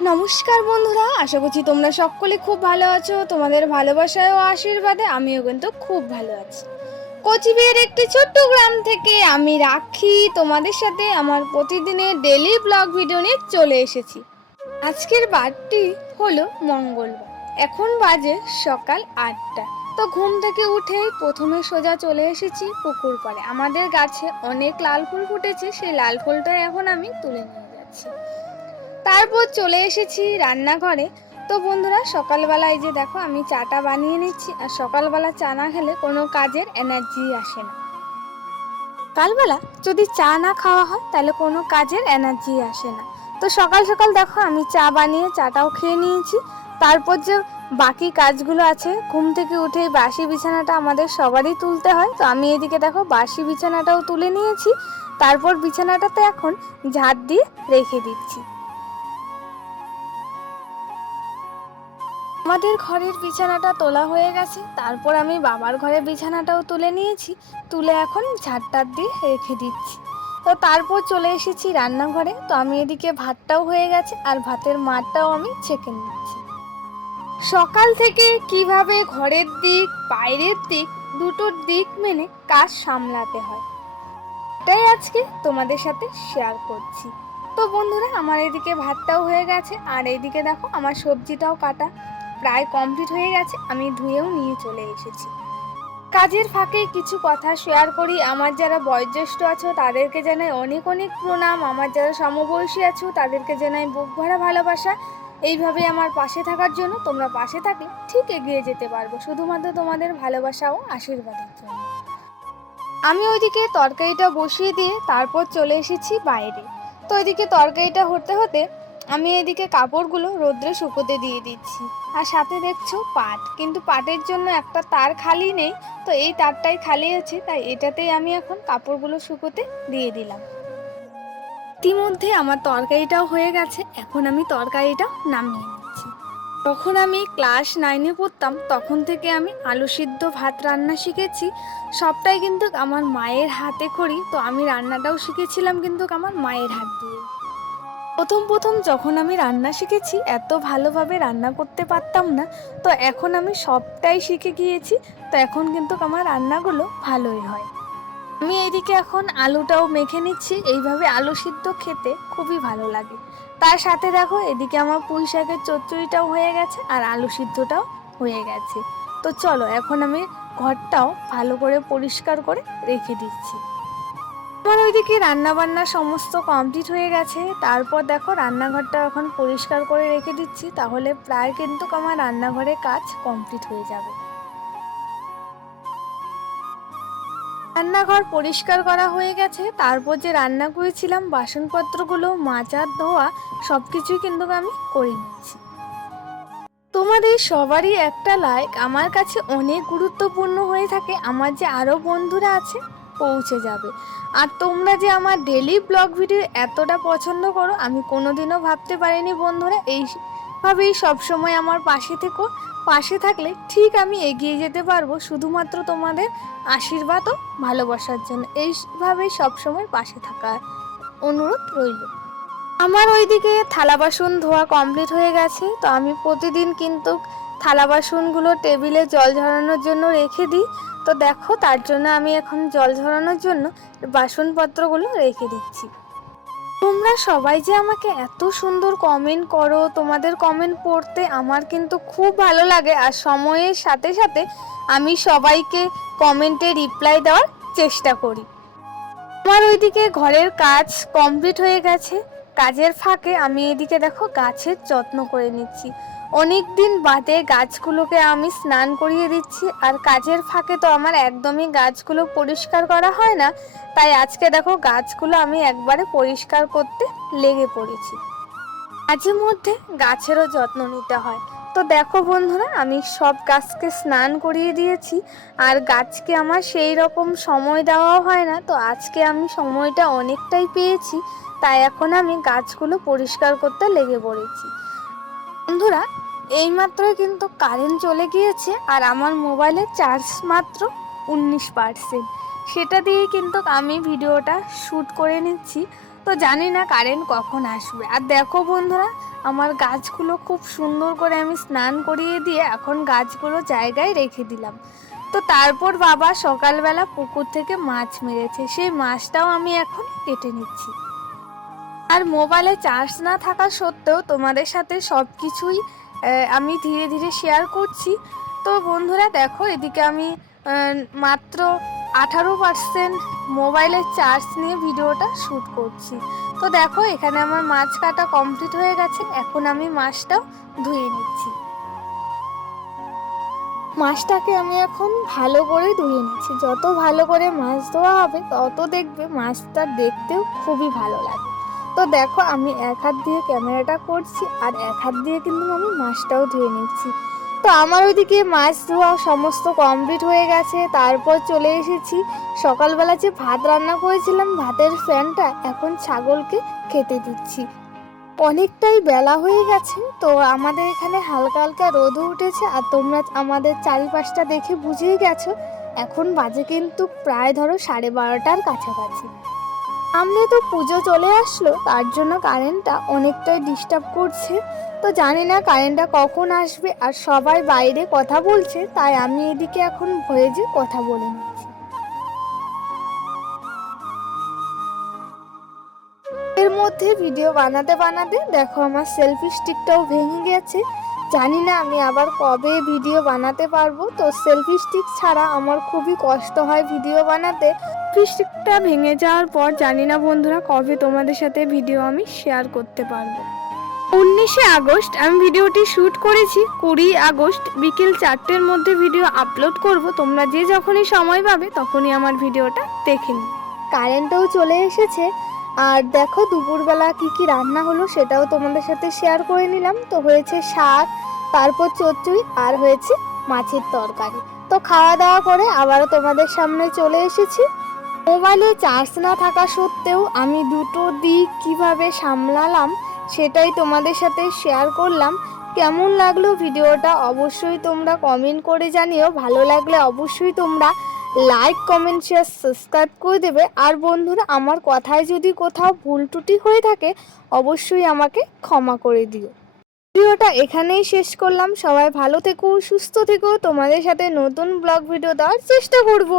নমস্কার বন্ধুরা, আশা করছি তোমরা সকলে খুব ভালো আছো। তোমাদের ভালোবাসায় ও আশীর্বাদে আমিও কিন্তু খুব ভালো আছি। কোচবিহার একটি ছোট্ট গ্রাম থেকে আমি রাখি। তোমাদের সাথে আমার প্রতিদিনের ডেলি ব্লগ ভিডিও নিয়ে চলে এসেছি। আজকের বারটি হলো মঙ্গলবার। এখন বাজে সকাল আটটা। তো ঘুম থেকে উঠেই প্রথমে সোজা চলে এসেছি পুকুর পাড়ে। আমাদের গাছে অনেক লাল ফুল ফুটেছে, সেই লাল ফুলটাই এখন আমি তুলে নিয়ে যাচ্ছি। তারপর চলে এসেছি রান্নাঘরে। তো বন্ধুরা সকালবেলা এই যে দেখো, আমি চাটা বানিয়ে নিচ্ছি, আর সকালবেলা চা না খেলে কোনো কাজের এনার্জি আসে না। সকালবেলা যদি চা না খাওয়া হয়, তাহলে কোনো কাজের এনার্জি আসে না। তো সকাল সকাল দেখো, আমি চা বানিয়ে চাটাও খেয়ে নিয়েছি। তারপর যে বাকি কাজগুলো আছে, ঘুম থেকে উঠে বাসি বিছানাটা আমাদের সবারই তুলতে হয়। তো আমি এদিকে দেখো, বাসি বিছানাটাও তুলে নিয়েছি। তারপর বিছানাটাতে এখন ঝাড় দিয়ে রেখে দিচ্ছি। আমাদের ঘরের বিছানাটা তোলা হয়ে গেছে। তারপর আমি বাবার ঘরের বিছানাটাও তুলে নিয়েছি। তুলে এখন ঝাড়টার দিয়ে রেখে দিচ্ছি। তো তারপর চলে এসেছি রান্নাঘরে। তো আমি এদিকে ভাতটাও হয়ে গেছে আর ভাতের মাঠটাও আমি ছেঁকে নিচ্ছি। সকাল থেকে কীভাবে ঘরের দিক, বাইরের দিক, দুটোর দিক মেনে কাজ সামলাতে হয়। এটাই আজকে তোমাদের সাথে শেয়ার করছি। তো বন্ধুরা, আমার এদিকে ভাতটাও হয়ে গেছে। আর এইদিকে দেখো, আমার সবজিটাও কাটা। প্রায় কমপ্লিট হয়ে গেছে, আমি ধুয়েও নিয়ে চলে এসেছি। কাজের ফাঁকে কিছু কথা শেয়ার করি, আমার যারা বয়োজ্যেষ্ঠ আছো তাদেরকে জানাই অনেক অনেক প্রণাম, আমার যারা সমবয়সী আছো তাদেরকে জানাই বুক ভরা ভালোবাসা। এইভাবে আমার পাশে থাকার জন্য তোমরা পাশে থাকলে ঠিক এগিয়ে যেতে পারব, শুধুমাত্র তোমাদের ভালোবাসা ও আশীর্বাদের জন্য। আমি ওইদিকে তরকারিটা বসিয়ে দিয়ে তারপর চলে এসেছি বাইরে। তো ওইদিকে তরকারিটা হতে হতে আমি এদিকে কাপড়গুলো রোদ্রে শুকোতে দিয়ে দিচ্ছি। আর সাথে দেখছ পাট। কিন্তু পাটের জন্য একটা তার খালি নেই। তো এই তারটাই খালি আছে, তাই এটাতেই আমি এখন কাপড়গুলো শুকোতে দিয়ে দিলাম। ইতিমধ্যে আমার তরকারিটাও হয়ে গেছে। এখন আমি তরকারিটা নামিয়ে নিচ্ছি। তখন আমি ক্লাস নাইনে পড়তাম, তখন থেকে আমি আলু সিদ্ধ ভাত রান্না শিখেছি। সবটাই কিন্তু আমার মায়ের হাতে করি। তো আমি রান্নাটাও শিখেছিলাম কিন্তু আমার মায়ের হাত দিয়ে। প্রথম প্রথম যখন আমি রান্না শিখেছি, এত ভালোভাবে রান্না করতে পারতাম না। তো এখন আমি সবটাই শিখে গিয়েছি। তো এখন কিন্তু আমার রান্নাগুলো ভালোই হয়। আমি এইদিকে এখন আলুটাও মেখে নিচ্ছি। এইভাবে আলু সিদ্ধ খেতে খুবই ভালো লাগে। তার সাথে দেখো, এদিকে আমার পুঁই শাকের চচ্চড়িটাও হয়ে গেছে আর আলু সিদ্ধটাও হয়ে গেছে। তো চলো, এখন আমি ঘরটাও ভালো করে পরিষ্কার করে রেখে দিচ্ছি। আমার ওইদিকে রান্না বান্না সমস্ত কমপ্লিট হয়ে গেছে। তারপর দেখো রান্নাঘরটা এখন পরিষ্কার করে রেখে দিচ্ছি, তাহলে প্রায় কিন্তু আমার রান্নাঘরে কাজ কমপ্লিট হয়ে যাবে। রান্নাঘর পরিষ্কার করা হয়ে গেছে, তারপর যে রান্না করেছিলাম, বাসনপত্রগুলো, মাজার, ধোয়া সব কিছুই কিন্তু আমি করে নিচ্ছি তোমাদের সবারই একটা লাইক আমার কাছে অনেক গুরুত্বপূর্ণ হয়ে থাকে, আমার যে আরও বন্ধুরা আছে পৌঁছে যাবে। আর তোমরা যে আমার ডেলি ব্লগ ভিডিও এতটা পছন্দ করো, আমি কোনোদিনও ভাবতে পারিনি বন্ধুরা, এইভাবেই সবসময় আমার পাশে থেকো। পাশে থাকলে ঠিক আমি এগিয়ে যেতে পারব, শুধুমাত্র তোমাদের আশীর্বাদ ও ভালোবাসার জন্য। এইভাবেই সবসময় পাশে থাকার অনুরোধ রইল। আমার ওইদিকে থালা বাসন ধোয়া কমপ্লিট হয়ে গেছে, তো আমি প্রতিদিন কিন্তু থালা বাসনগুলো টেবিলে জল ঝরানোর জন্য রেখে দিই। তো দেখো, তার জন্য আমি এখন জল ঝরানোর জন্য বাসনপত্রগুলো রেখে দিচ্ছি। তোমরা সবাই যে আমাকে এত সুন্দর কমেন্ট করো, তোমাদের কমেন্ট পড়তে আমার কিন্তু খুব ভালো লাগে। আর সময়ের সাথে সাথে আমি সবাইকে কমেন্টে রিপ্লাই দেওয়ার চেষ্টা করি। আমার ওইদিকে ঘরের কাজ কমপ্লিট হয়ে গেছে। কাজের ফাঁকে আমি এদিকে দেখো গাছের যত্ন করে নিচ্ছি। অনেক দিন বাদে গাছগুলোকে আমি স্নান করিয়ে দিচ্ছি, আর কাজের ফাঁকে তো আমার একদমই গাছগুলো পরিষ্কার করা হয় না। তাই আজকে দেখো গাছগুলো আমি একবারে পরিষ্কার করতে লেগে পড়েছি। মাঝে মধ্যে গাছেরও যত্ন নিতে হয়। তো দেখো বন্ধুরা, আমি সব গাছকে স্নান করিয়ে দিয়েছি, আর গাছকে আমার সেই রকম সময় দেওয়াও হয় না। তো আজকে আমি সময়টা অনেকটাই পেয়েছি, তাই এখন আমি গাছগুলো পরিষ্কার করতে লেগে পড়েছি। বন্ধুরা, এইমাত্রই কিন্তু কারেন্ট চলে গিয়েছে আর আমার মোবাইলে চার্জ মাত্র উনিশ পার্সেন্ট সেটা দিয়েই কিন্তু আমি ভিডিওটা শ্যুট করে নিচ্ছি। তো জানি না কারেন্ট কখন আসবে। আর দেখো বন্ধুরা, আমার গাছগুলো খুব সুন্দর করে আমি স্নান করিয়ে দিয়ে এখন গাছগুলো জায়গায় রেখে দিলাম। তো তারপর বাবা সকালবেলা পুকুর থেকে মাছ মেরেছে। সেই মাছটাও আমি এখন কেটে নিচ্ছি। আর মোবাইলে চার্জ না থাকা সত্ত্বেও তোমাদের সাথে সব কিছুই আমি ধীরে ধীরে শেয়ার করছি। তো বন্ধুরা দেখো, এদিকে আমি মাত্র আঠারো পার্সেন্ট মোবাইলের চার্জ নিয়ে ভিডিওটা শ্যুট করছি। তো দেখো, এখানে আমার মাছ কাটা কমপ্লিট হয়ে গেছে। এখন আমি মাছটাও ধুয়ে নিচ্ছি। মাছটাকে আমি এখন ভালো করে ধুয়ে নিচ্ছি। যত ভালো করে মাছ ধোয়া হবে, তত দেখবে মাছটা দেখতেও খুবই ভালো লাগে তো দেখো আমি এক হাত দিয়ে ক্যামেরাটা করছি আর এক হাত দিয়ে কিন্তু আমি মাছটাও ধুয়ে নিচ্ছি। তো আমার ওইদিকে মাছ ধোয়া সমস্ত কমপ্লিট হয়ে গেছে। তারপর চলে এসেছি। সকালবেলা যে ভাত রান্না করেছিলাম, ভাতের ফ্যানটা এখন ছাগলকে খেতে দিচ্ছি। অনেকটাই বেলা হয়ে গেছে, তো আমাদের এখানে হালকা হালকা রোদও উঠেছে আর তোমরা আমাদের চারিপাশটা দেখে বুঝেই গেছো, এখন বাজে কিন্তু প্রায় ধরো সাড়ে বারোটার কাছাকাছি। সামনে তো পুজো চলে আসলো, তার জন্য কারেন্টটা অনেকটাই ডিস্টার্ব করছে। তো জানি না কারেন্টটা কখন আসবে আর সবাই বাইরে কথা বলছে, তাই আমি এদিকে এখন ভয়েজে কথা বলে নিচ্ছি। এর মধ্যে ভিডিও বানাতে বানাতে দেখো আমার সেলফি স্টিকটাও ভেঙে গেছে। জানি না আমি আবার কবে ভিডিও বানাতে পারব, তো সেলফি স্টিক ছাড়া আমার খুবই কষ্ট হয় ভিডিও বানাতে। স্টিকটা ভেঙে যাওয়ার পর জানি না বন্ধুরা কবে তোমাদের সাথে ভিডিও আমি শেয়ার করতে পারব। উনিশে আগস্ট আমি ভিডিওটি শ্যুট করেছি, কুড়ি আগস্ট বিকেল চারটের মধ্যে ভিডিও আপলোড করব, তোমরা যে যখনই সময় পাবে তখনই আমার ভিডিওটা দেখে নিও। কারেন্টও চলে এসেছে আর দেখো দুপুরবেলা কি কি রান্না হলো সেটাও তোমাদের সাথে শেয়ার করে নিলাম। তো হয়েছে শাক, তারপর চচ্চড়ি আর হয়েছে মাছের তরকারি। তো খাওয়া দাওয়া করে আবারও তোমাদের সামনে চলে এসেছি। মোবাইলে চার্জ না থাকা সত্ত্বেও আমি দুটো দিক কীভাবে সামলালাম সেটাই তোমাদের সাথে শেয়ার করলাম। কেমন লাগল ভিডিওটা অবশ্যই তোমরা কমেন্ট করে জানিও। ভালো লাগলে অবশ্যই তোমরা লাইক কমেন্ট শেয়ার সাবস্ক্রাইব করে দেবে। আর বন্ধুরা, আমার কথায় যদি কোথাও ভুল ত্রুটি হয়ে থাকে, অবশ্যই আমাকে ক্ষমা করে দিও। ভিডিওটা এখানেই শেষ করলাম। সবাই ভালো থেকো, সুস্থ থেকো। তোমাদের সাথে নতুন ব্লগ ভিডিও দেওয়ার চেষ্টা করব।